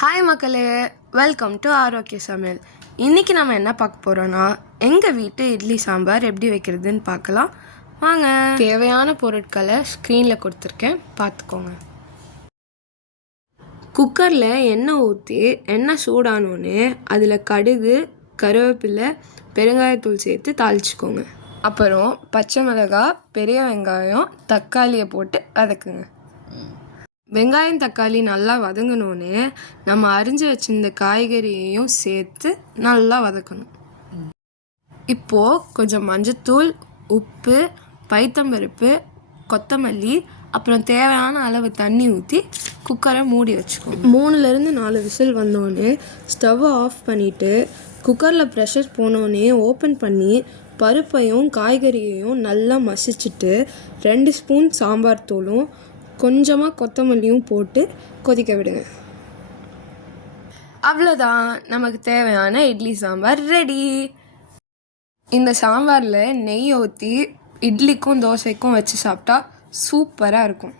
Hi மக்களே, welcome to ஆரோக்கிய சமையல். இன்றைக்கி நம்ம என்ன பார்க்க போகிறோன்னா, எங்கள் வீட்டு இட்லி சாம்பார் எப்படி வைக்கிறதுன்னு பார்க்கலாம் வாங்க. தேவையான பொருட்களை ஸ்க்ரீனில் கொடுத்துருக்கேன், பார்த்துக்கோங்க. குக்கரில் எண்ணெய் ஊற்றி எண்ணெய் சூடானோன்னு அதில் கடுகு, கருவேப்பிலை, பெருங்காயத்தூள் சேர்த்து தாளிச்சிக்கோங்க. அப்புறம் பச்சை மிளகாய், பெரிய வெங்காயம், தக்காளியை போட்டு வதக்குங்க. வெங்காயம் தக்காளி நல்லா வதங்கினோன்னே நம்ம அரிஞ்சு வச்சிருந்த காய்கறியையும் சேர்த்து நல்லா வதக்கணும். இப்போது கொஞ்சம் மஞ்சத்தூள், உப்பு, பைத்தம்பருப்பு, கொத்தமல்லி, அப்புறம் தேவையான அளவு தண்ணி ஊற்றி குக்கரை மூடி வச்சுக்கோங்க. 3-4 விசில் வந்தோடனே ஸ்டவ்வை ஆஃப் பண்ணிவிட்டு குக்கரில் ப்ரெஷர் போனோடனே ஓப்பன் பண்ணி பருப்பையும் காய்கறியையும் நல்லா மசிச்சுட்டு 2 ஸ்பூன் சாம்பார் தூளும் கொஞ்சமாக கொத்தமல்லியும் போட்டு கொதிக்க விடுங்க. அவ்வளோதான், நமக்கு தேவையான இட்லி சாம்பார் ரெடி. இந்த சாம்பாரில் நெய் ஊற்றி இட்லிக்கும் தோசைக்கும் வச்சு சாப்பிட்டா சூப்பராக இருக்கும்.